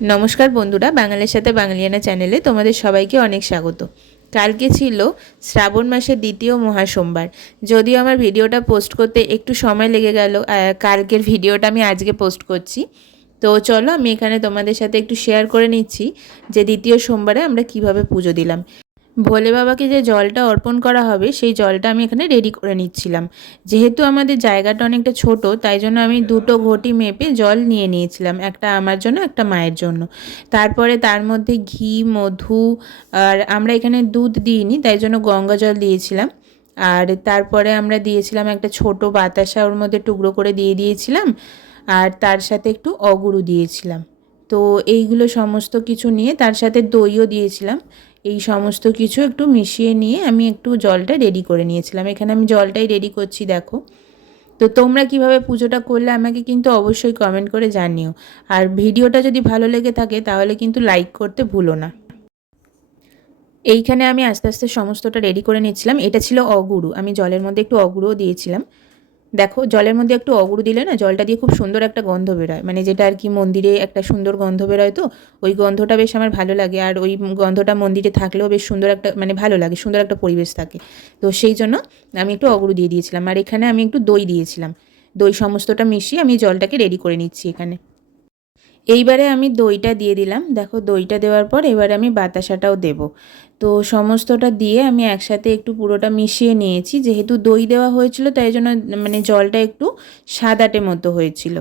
নমস্কার বন্ধুরা, বাঙালির সাথে বাঙালিয়ানা চ্যানেলে তোমাদের সবাইকে অনেক স্বাগত। কালকে ছিল শ্রাবণ মাসের দ্বিতীয় মহাসোমবার। যদিও আমার ভিডিওটা পোস্ট করতে একটু সময় লেগে গেল, কালকের ভিডিওটা আমি আজকে পোস্ট করছি। তো চলো আমি এখানে তোমাদের সাথে একটু শেয়ার করে নিচ্ছি যে দ্বিতীয় সোমবারে আমরা কিভাবে পুজো দিলাম। ভোলে বাবাকে যে জলটা অর্পণ করা হবে সেই জলটা আমি এখানে রেডি করে নিচ্ছিলাম। যেহেতু আমাদের জায়গাটা অনেকটা ছোট, তাই জন্য আমি দুটো ঘটি মেপে জল নিয়ে নিয়েছিলাম, একটা আমার জন্য একটা মায়ের জন্য। তারপরে তার মধ্যে ঘি, মধু, আর আমরা এখানে দুধ দিইনি, তাই জন্য গঙ্গা জল দিয়েছিলাম। আর তারপরে আমরা দিয়েছিলাম একটা ছোট বাতাসা, ওর মধ্যে টুকরো করে দিয়ে দিয়েছিলাম। আর তার সাথে একটু অগুরু দিয়েছিলাম। তো এইগুলো সমস্ত কিছু নিয়ে তার সাথে দইও দিয়েছিলাম। এই সমস্ত কিছু একটু মিশিয়ে নিয়ে আমি একটু জলটা রেডি করে নিয়েছিলাম। এখানে আমি জলটাই রেডি করছি, দেখো। তো তোমরা কিভাবে পুজোটা করলে আমাকে কিন্তু অবশ্যই কমেন্ট করে জানিও। আর ভিডিওটা যদি ভালো লেগে থাকে তাহলে কিন্তু লাইক করতে ভুলো না। এইখানে আমি আস্তে আস্তে সমস্তটা রেডি করে নিচ্ছিলাম। এটা ছিল অগুরু, আমি জলের মধ্যে একটু অগুরুও দিয়েছিলাম। দেখো, জলের মধ্যে একটু অগুরু দিলে না জলটা দিয়ে খুব সুন্দর একটা গন্ধ বেরোয়, মানে যেটা আর কি মন্দিরে একটা সুন্দর গন্ধ বেরোয়। তো ওই গন্ধটা বেশ আমার ভালো লাগে, আর ওই গন্ধটা মন্দিরে থাকলেও বেশ সুন্দর একটা, মানে ভালো লাগে, সুন্দর একটা পরিবেশ থাকে। তো সেই জন্য আমি একটু অগুরু দিয়ে দিয়েছিলাম। আর এখানে আমি একটু দই দিয়েছিলাম। দই সমস্তটা মিশিয়ে আমি জলটাকে রেডি করে নিচ্ছি এখানে। এইবারে আমি দইটা দিয়ে দিলাম। দেখো, দইটা দেওয়ার পর এবারে আমি বাতাসাটাও দেব। তো সমস্তটা দিয়ে আমি একসাথে একটু পুরোটা মিশিয়ে নিয়েছি। যেহেতু দই দেওয়া হয়েছিল তাই জন্য মানে জলটা একটু সাদাটে মতো হয়েছিল।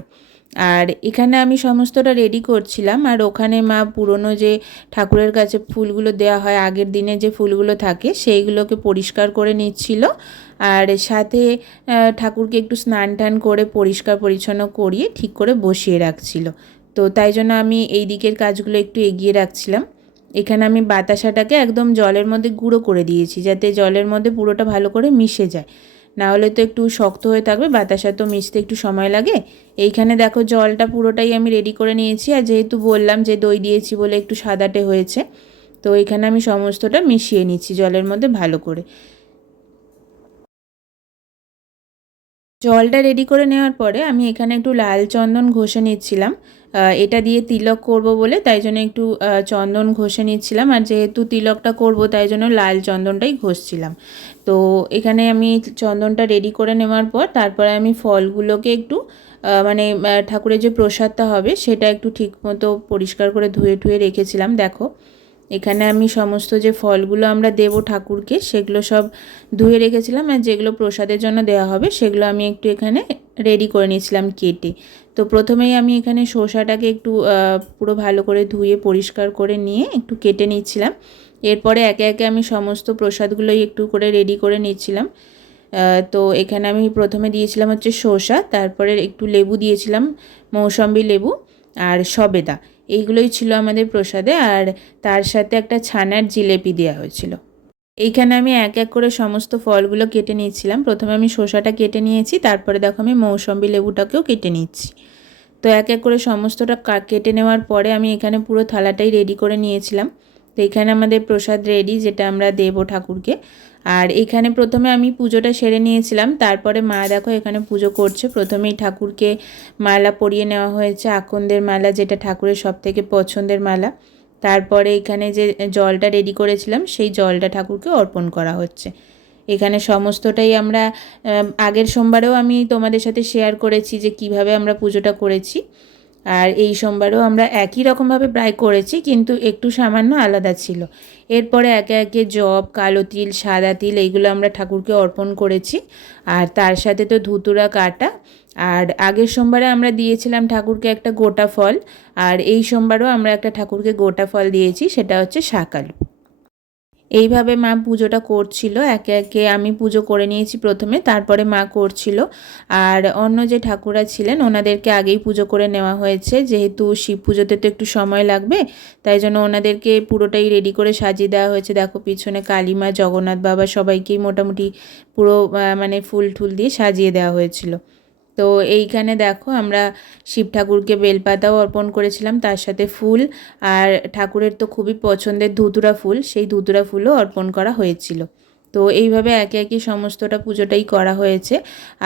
আর এখানে আমি সমস্তটা রেডি করছিলাম, আর ওখানে মা পুরনো যে ঠাকুরের কাছে ফুলগুলো দেওয়া হয়, আগের দিনে যে ফুলগুলো থাকে সেইগুলোকে পরিষ্কার করে নিচ্ছিল। আর সাথে ঠাকুরকে একটু স্নান টান করে পরিষ্কার পরিচ্ছন্ন করিয়ে ঠিক করে বসিয়ে রাখছিল। তো তাই জন্য আমি এই দিকের কাজগুলো একটু এগিয়ে রাখছিলাম। এখানে আমি বাতাসাটাকে একদম জলের মধ্যে গুঁড়ো করে দিয়েছি, যাতে জলের মধ্যে পুরোটা ভালো করে মিশে যায়। না হলে তো একটু শক্ত হয়ে থাকবে, বাতাসা তো মিশতে একটু সময় লাগে। এইখানে দেখো জলটা পুরোটাই আমি রেডি করে নিয়েছি, আর যেহেতু বললাম যে দই দিয়েছি বলে একটু সাদাটে হয়েছে। তো এখানে আমি সমস্তটা মিশিয়ে নিচ্ছি জলের মধ্যে ভালো করে। জলটা রেডি করে নেওয়ার পরে আমি এখানে একটু লাল চন্দন ঘষে নিচ্ছিলাম। এটা দিয়ে তিলক করব বলে তাই জন্য একটু চন্দন ঘষে নিচ্ছিলাম। আর যেহেতু তিলকটা করব তাই জন্য লাল চন্দনটাই ঘষছিলাম। তো এখানে আমি চন্দনটা রেডি করে নেওয়ার পর তারপরে আমি ফলগুলোকে একটু মানে ঠাকুরের যে প্রসাদটা হবে সেটা একটু ঠিক মতো পরিষ্কার করে ধুয়ে ধুয়ে রেখেছিলাম। দেখো, এখানে আমি সমস্ত যে ফলগুলো আমরা দেব ঠাকুরকে সেগুলো সব ধুয়ে রেখেছিলাম, আর যেগুলো প্রসাদের জন্য দেওয়া হবে সেগুলো আমি একটু এখানে রেডি করে নিয়েছিলাম কেটে। তো প্রথমেই আমি এখানে শসাটাকে একটু পুরো ভালো করে ধুয়ে পরিষ্কার করে নিয়ে একটু কেটে নিচ্ছিলাম। এরপরে একে একে আমি সমস্ত প্রসাদগুলোই একটু করে রেডি করে নিচ্ছিলাম। তো এখানে আমি প্রথমে দিয়েছিলাম হচ্ছে শসা, তারপরে একটু লেবু দিয়েছিলাম, মৌসম্বি লেবু, আর সবেদা। এইগুলোই ছিল আমাদের প্রসাদে। আর তার সাথে একটা ছানার জিলেপি দেওয়া হয়েছিল। এইখানে আমি এক এক করে সমস্ত ফলগুলো কেটে নিয়েছিলাম। প্রথমে আমি শসাটা কেটে নিয়েছি, তারপরে দেখো আমি মৌসম্বি লেবুটাকেও কেটে নিচ্ছি। তো এক এক করে সমস্তটা কেটে নেওয়ার পরে আমি এখানে পুরো থালাটাই রেডি করে নিয়েছিলাম। তো এখানে আমাদের প্রসাদ রেডি, যেটা আমরা দেব ঠাকুরকে। আর এখানে প্রথমে আমি পুজোটা সেরে নিয়েছিলাম, তারপরে মা দেখো এখানে পুজো করছে। প্রথমেই ঠাকুরকে মালা পরিয়ে নেওয়া হয়েছে, আকন্দের মালা, যেটা ঠাকুরের সবথেকে পছন্দের মালা। তারপরে এখানে যে জলটা রেডি করেছিলাম সেই জলটা ঠাকুরকে অর্পণ করা হচ্ছে। এখানে সমস্তটাই আমরা আগের সোমবারেও আমি তোমাদের সাথে শেয়ার করেছি যে কিভাবে আমরা পুজোটা করেছি। আর এই সোমবারেও আমরা একই রকমভাবে প্রায় করেছি, কিন্তু একটু সামান্য আলাদা ছিল। এরপরে একে একে জব, কালো তিল, সাদা তিল এইগুলো আমরা ঠাকুরকে অর্পণ করেছি। আর তার সাথে তো ধুতুরা কাটা। আর আগের সোমবারে আমরা দিয়েছিলাম ঠাকুরকে একটা গোটা ফল, আর এই সোমবারেও আমরা একটা ঠাকুরকে গোটা ফল দিয়েছি, সেটা হচ্ছে শাকালু। এইভাবে মা পুজোটা করছিল। একে একে আমি পুজো করে নিয়েছি প্রথমে, তারপরে মা করছিল। আর অন্য যে ঠাকুররা ছিলেন ওনাদেরকে আগেই পুজো করে নেওয়া হয়েছে, যেহেতু শিব পুজোতে তো একটু সময় লাগবে, তাই জন্য ওনাদেরকে পুরোটাই রেডি করে সাজিয়ে দেওয়া হয়েছে। দেখো পিছনে কালীমা, জগন্নাথ বাবা সবাইকেই মোটামুটি পুরো মানে ফুল ঠুল দিয়ে সাজিয়ে দেওয়া হয়েছিল। তো এইখানে দেখো আমরা শিব ঠাকুরকে বেলপাতাও অর্পণ করেছিলাম, তার সাথে ফুল। আর ঠাকুরের তো খুবই পছন্দের ধুতুরা ফুল, সেই ধুতুরা ফুলও অর্পণ করা হয়েছিল। তো এইভাবে একে একে সমস্তটা পুজোটাই করা হয়েছে।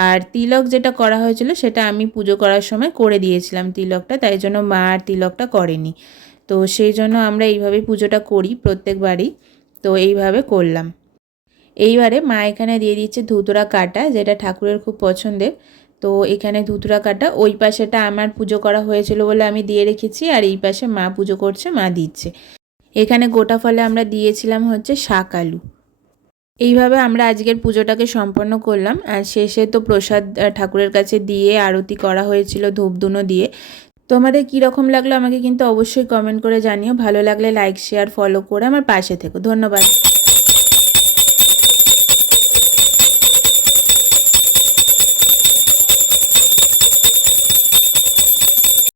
আর তিলক যেটা করা হয়েছিল সেটা আমি পুজো করার সময় করে দিয়েছিলাম তিলকটা, তাই জন্য মা আর তিলকটা করেনি। তো সেই জন্য আমরা এইভাবেই পুজোটা করি প্রত্যেকবারই। তো এইভাবে করলাম। এইবারে মা এখানে দিয়ে দিচ্ছে ধুতুরা কাটা, যেটা ঠাকুরের খুব পছন্দের। তো এখানে ধুতুরা কাটা, ওই পাশেটা আমার পুজো করা হয়েছিল বলে আমি দিয়ে রেখেছি, আর এই পাশে মা পুজো করছে, মা দিচ্ছে। এখানে গোটা ফলে আমরা দিয়েছিলাম হচ্ছে শাক আলু। এইভাবে আমরা আজকের পুজোটাকে সম্পন্ন করলাম। আর শেষে তো প্রসাদ ঠাকুরের কাছে দিয়ে আরতি করা হয়েছিল ধূপধুনো দিয়ে। তোমাদের কীরকম লাগলো আমাকে কিন্তু অবশ্যই কমেন্ট করে জানিও। ভালো লাগলে লাইক শেয়ার ফলো করে আমার পাশে থেকো। ধন্যবাদ।